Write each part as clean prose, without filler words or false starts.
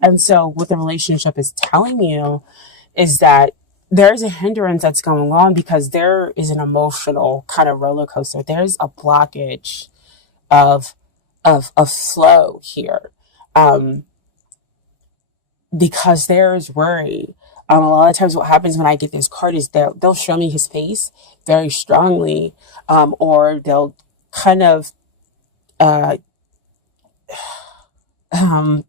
And so what the relationship is telling you is that there's a hindrance that's going on because there is an emotional kind of roller coaster. There's a blockage of of flow here. Um, because there's worry. A lot of times what happens when I get this card is they'll show me his face very strongly, or they'll kind of uh, um,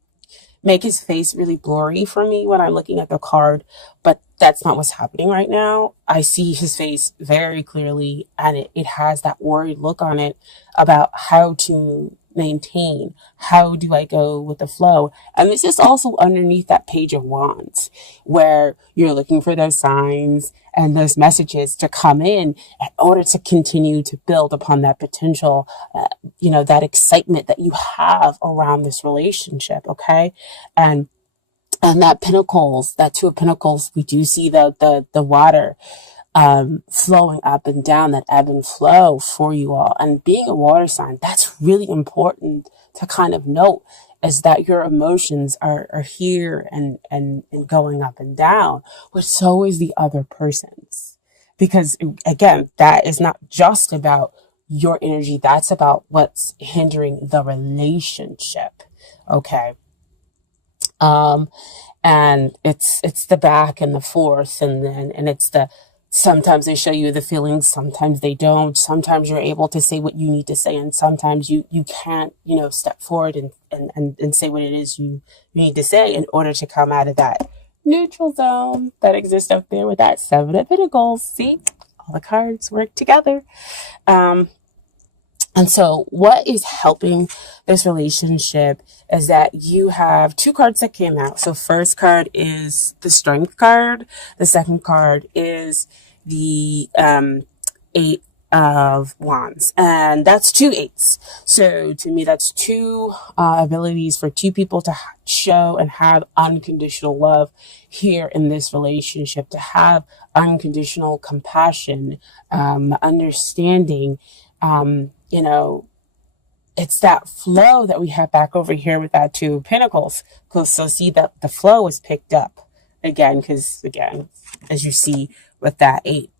make his face really blurry for me when I'm looking at the card, but that's not what's happening right now. I see his face very clearly, and it has that worried look on it about how to maintain. How do I go with the flow? And this is also underneath that Page of Wands, where you're looking for those signs and those messages to come in order to continue to build upon that potential, that excitement that you have around this relationship. Okay. And that Pentacles, that Two of Pentacles, we do see the water flowing up and down, that ebb and flow for you all. And being a water sign, that's really important to kind of note, is that your emotions are here and going up and down, but so is the other person's. Because again, that is not just about your energy, that's about what's hindering the relationship. Okay. Um, and it's the back and the forth, and it's the, sometimes they show you the feelings, sometimes they don't. Sometimes you're able to say what you need to say, and sometimes you can't, step forward and say what it is you need to say in order to come out of that neutral zone that exists up there with that Seven of Pentacles. See, all the cards work together. And so what is helping this relationship is that you have two cards that came out. So first card is the Strength card. The second card is the Eight of Wands. And that's two eights. So to me, that's two abilities for two people to show and have unconditional love here in this relationship, to have unconditional compassion, understanding, it's that flow that we have back over here with that Two of Pentacles. So see that the flow is picked up again, because again, as you see with that eight.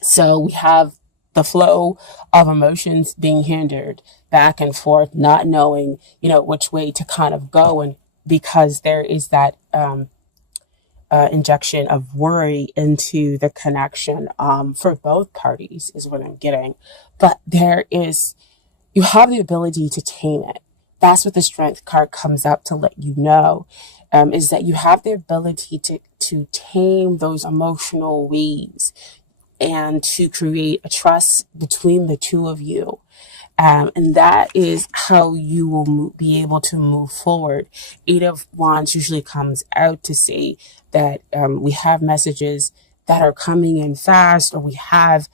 So we have the flow of emotions being hindered back and forth, not knowing, which way to kind of go. And because there is that, injection of worry into the connection, for both parties is what I'm getting. But you have the ability to tame it. That's what the Strength card comes up to let you know, is that you have the ability to tame those emotional waves and to create a trust between the two of you. And that is how you will be able to move forward. Eight of Wands usually comes out to say that we have messages that are coming in fast, or we have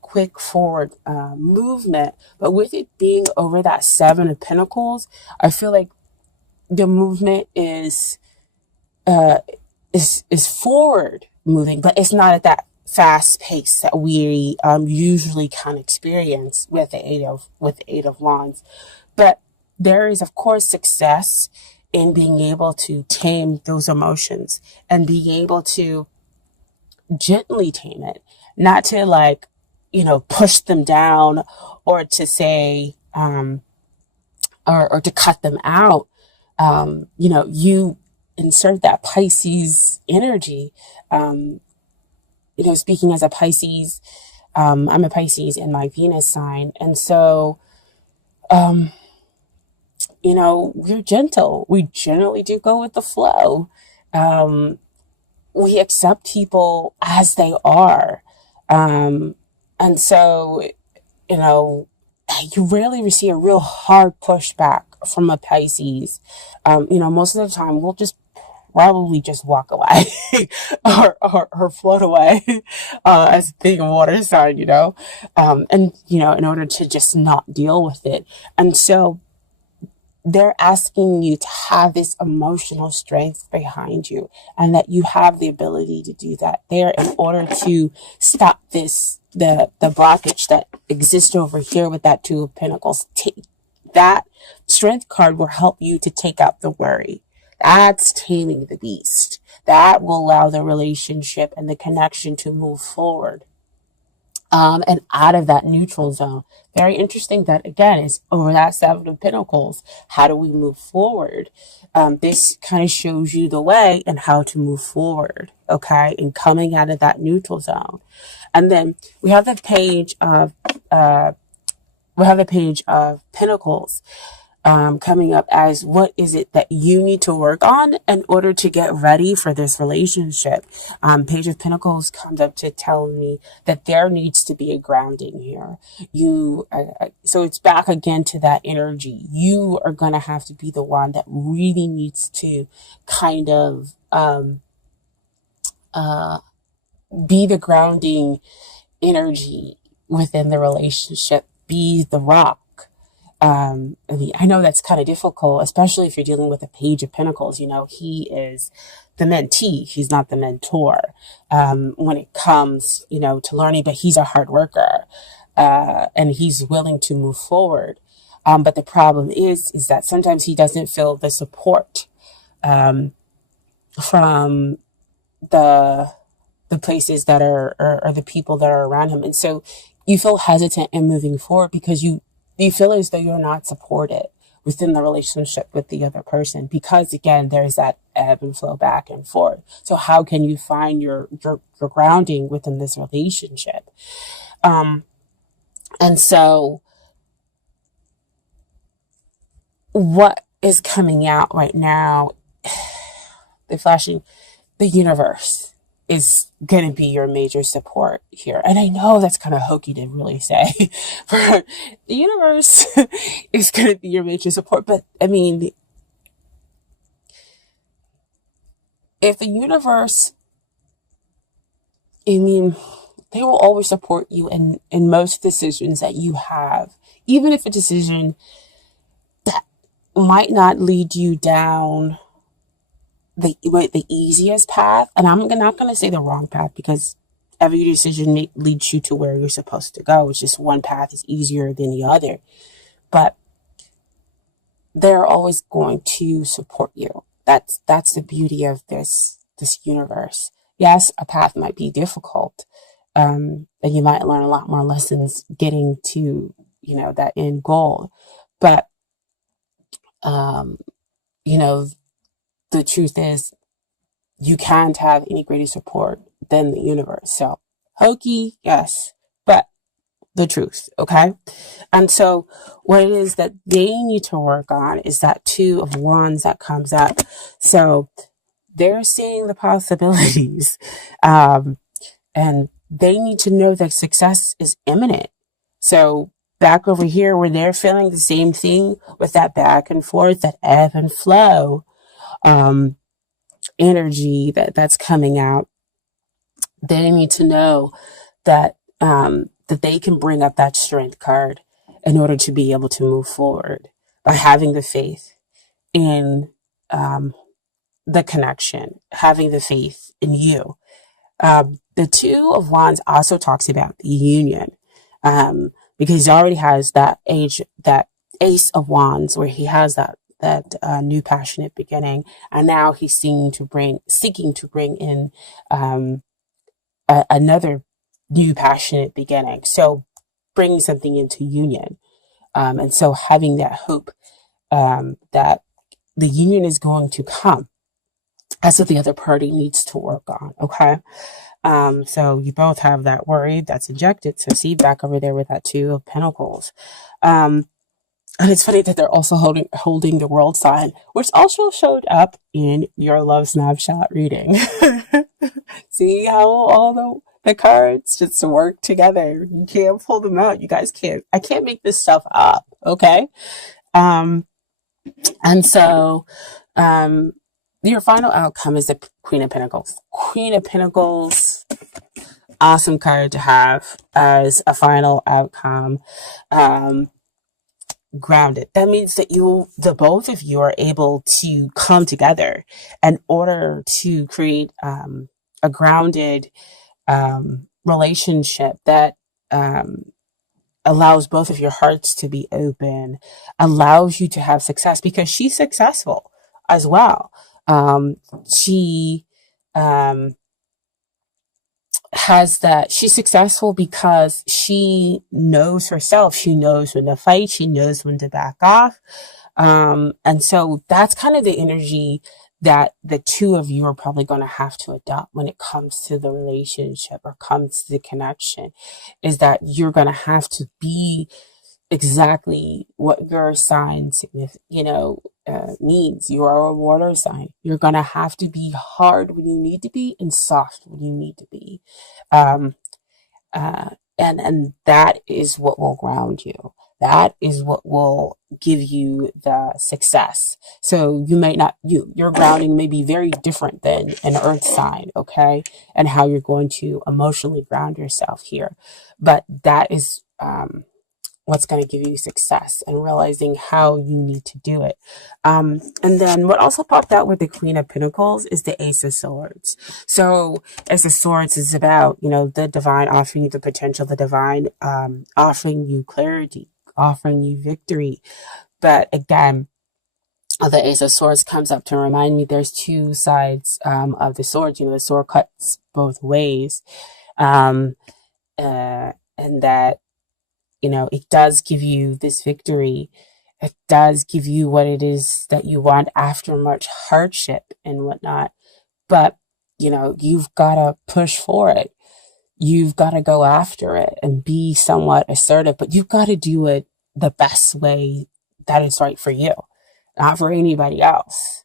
quick forward movement. But with it being over that Seven of Pentacles, I feel like the movement is forward moving, but it's not at that fast pace that we usually can experience with the Eight of Wands. But there is, of course, success in being able to tame those emotions and being able to gently tame it, not to push them down, or to say or to cut them out. You insert that Pisces energy. Speaking as a Pisces, I'm a Pisces in my Venus sign. And so, we're gentle. We generally do go with the flow. We accept people as they are. And so, you rarely receive a real hard pushback from a Pisces. Most of the time we'll just probably just walk away or float away as being a water sign, and in order to just not deal with it. And so they're asking you to have this emotional strength behind you, and that you have the ability to do that there in order to stop the blockage that exists over here with that Two of Pentacles. That Strength card will help you to take out the worry. That's taming the beast. That will allow the relationship and the connection to move forward, and out of that neutral zone. Very interesting that, again, is over that Seven of Pentacles. How do we move forward? This kind of shows you the way and how to move forward, okay, and coming out of that neutral zone. And then we have the page of Pentacles, coming up as, what is it that you need to work on in order to get ready for this relationship? Page of Pentacles comes up to tell me that there needs to be a grounding here. So it's back again to that energy. You are going to have to be the one that really needs to kind of be the grounding energy within the relationship, be the rock. I know that's kind of difficult, especially if you're dealing with a Page of Pentacles. He is the mentee. He's not the mentor, when it comes, to learning, but he's a hard worker, and he's willing to move forward. But the problem is that sometimes he doesn't feel the support, from the places that are the people that are around him. And so you feel hesitant in moving forward because you feel as though you're not supported within the relationship with the other person, because again, there's that ebb and flow back and forth. So how can you find your grounding within this relationship? And so what is coming out right now, the universe is going to be your major support here. And I know that's kind of hokey to really say, but the universe is going to be your major support. But I mean, if the universe, they will always support you in most decisions that you have, even if a decision that might not lead you down the easiest path. And I'm not going to say the wrong path, because every decision leads you to where you're supposed to go. It's just one path is easier than the other. But they're always going to support you. That's the beauty of this universe. Yes, a path might be difficult, and you might learn a lot more lessons getting to that end goal. But the truth is, you can't have any greater support than the universe. So hokey, yes, but the truth, okay? And so what it is that they need to work on is that Two of Wands that comes up. So they're seeing the possibilities, and they need to know that success is imminent. So back over here, where they're feeling the same thing with that back and forth, that ebb and flow, energy that's coming out, they need to know that that they can bring up that strength card in order to be able to move forward by having the faith in the connection, having the faith in you. The Two of Wands also talks about the union, because he already has that Ace of Wands, where he has that new passionate beginning, and now he's seeking to bring in another new passionate beginning. So bringing something into union, and so having that hope, that the union is going to come. That's what the other party needs to work on. Okay. So you both have that worry that's injected. So see, back over there with that Two of Pentacles. And it's funny that they're also holding the World sign, which also showed up in your love snapshot reading. See how all the cards just work together. You can't pull them out. You guys can't. I can't make this stuff up. Okay. And so, your final outcome is the Queen of Pentacles. Queen of Pentacles, awesome card to have as a final outcome. Grounded. That means that the both of you are able to come together in order to create a grounded relationship that allows both of your hearts to be open, allows you to have success, because she's successful as well. She um, she's successful because she knows herself. She knows when to fight. She knows when to back off. And so that's kind of the energy that the two of you are probably going to have to adopt when it comes to the relationship or comes to the connection, is that you're going to have to be exactly what your sign needs. You are a water sign. You're going to have to be hard when you need to be and soft when you need to be. Um, uh, and that is what will ground you. That is what will give you the success. So you may not, your grounding may be very different than an earth sign, okay? And how you're going to emotionally ground yourself here. But that is, what's going to give you success, and realizing how you need to do it. And then what also popped out with the Queen of Pentacles is the Ace of Swords. So Ace of Swords is about, the divine offering you the potential, the divine offering you clarity, offering you victory. But again, the Ace of Swords comes up to remind me there's two sides of the sword. The sword cuts both ways. And that it does give you this victory. It does give you what it is that you want after much hardship and whatnot. But, you've got to push for it. You've got to go after it and be somewhat assertive, but you've got to do it the best way that is right for you, not for anybody else.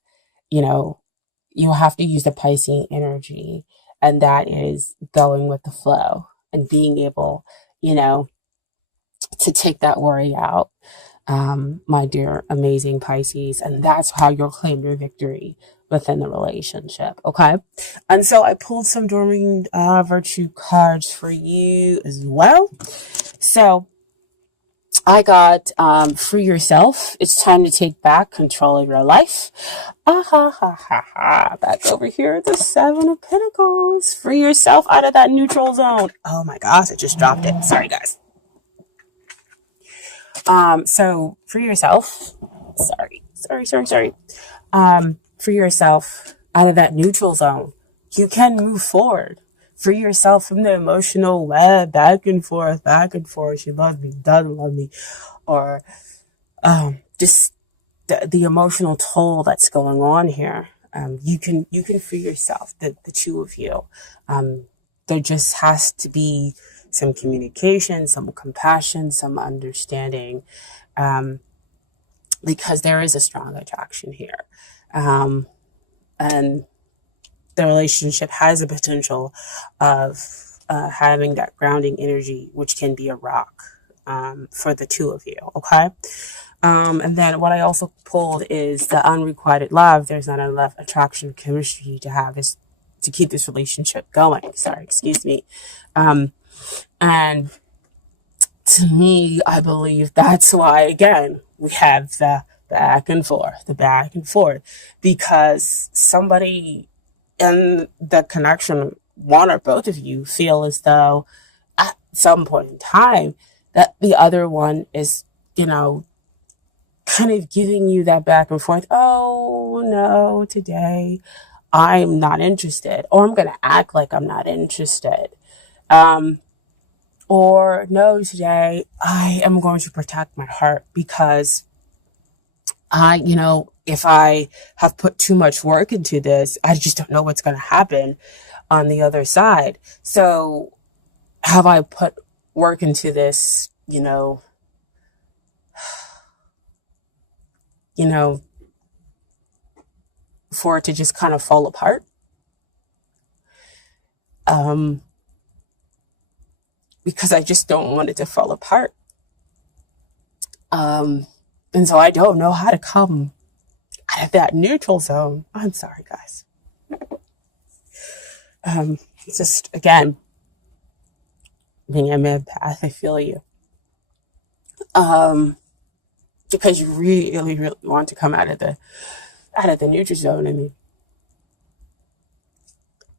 You have to use the Piscean energy, and that is going with the flow and being able, to take that worry out, my dear, amazing Pisces. And that's how you'll claim your victory within the relationship. Okay. And so I pulled some Dorming Virtue cards for you as well. So I got Free Yourself. It's time to take back control of your life. Back over here at the Seven of Pentacles. Free yourself out of that neutral zone. Oh my gosh, I just dropped it. Sorry, guys. So free yourself. Sorry. Free yourself out of that neutral zone. You can move forward. Free yourself from the emotional web, back and forth. She loves me, doesn't love me, or just the emotional toll that's going on here. You can free yourself. The two of you. There just has to be some communication, some compassion, some understanding, because there is a strong attraction here. And the relationship has a potential of having that grounding energy, which can be a rock for the two of you, okay? And then what I also pulled is the unrequited love. There's not enough attraction, chemistry to have this, to keep this relationship going. Excuse me. And to me, I believe that's why, again, we have the back and forth, because somebody in the connection, one or both of you, feel as though at some point in time that the other one is, kind of giving you that back and forth. Oh no, today I'm not interested, or I'm going to act like I'm not interested. Or no, today I am going to protect my heart because if I have put too much work into this, I just don't know what's going to happen on the other side. So have I put work into this, for it to just kind of fall apart? Because I just don't want it to fall apart. And so I don't know how to come out of that neutral zone. I'm sorry, guys. It's just, again, being an empath, I feel you. Because you really, really want to come out of the neutral zone. I mean,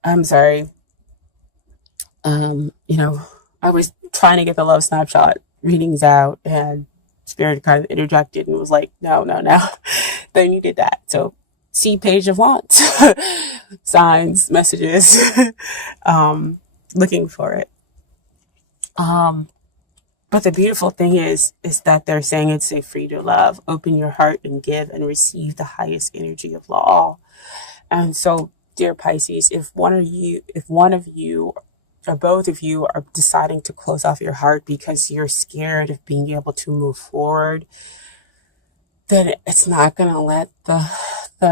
I'm sorry. I was trying to get the love snapshot readings out, and Spirit kind of interjected and was like, no, they needed that. So see page of wands, signs, messages, looking for it. But the beautiful thing is that they're saying it's safe for you to love, open your heart and give and receive the highest energy of all. And so, dear Pisces, if one of you or both of you are deciding to close off your heart because you're scared of being able to move forward, then it's not going to let the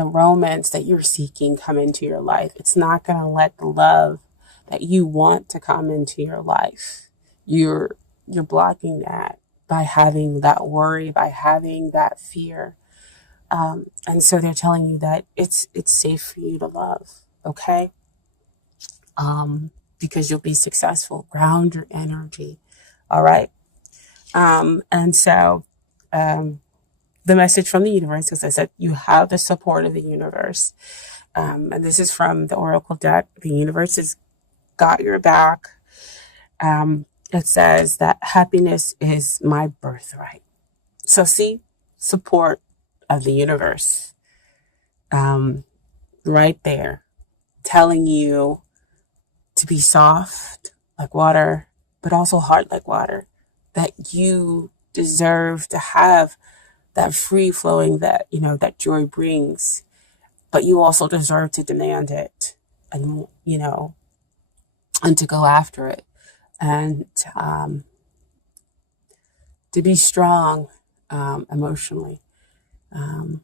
romance that you're seeking come into your life. It's not going to let the love that you want to come into your life. You're blocking that by having that worry, by having that fear. And so they're telling you that it's safe for you to love, okay? Because you'll be successful. Ground your energy, all right? And so the message from the universe, as I said, you have the support of the universe. And this is from the Oracle deck. The universe has got your back. It says that happiness is my birthright. So see, support of the universe right there, telling you to be soft like water, but also hard like water, that you deserve to have that free flowing that, that joy brings, but you also deserve to demand it and, and to go after it and to be strong emotionally and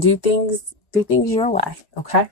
do things your way, okay?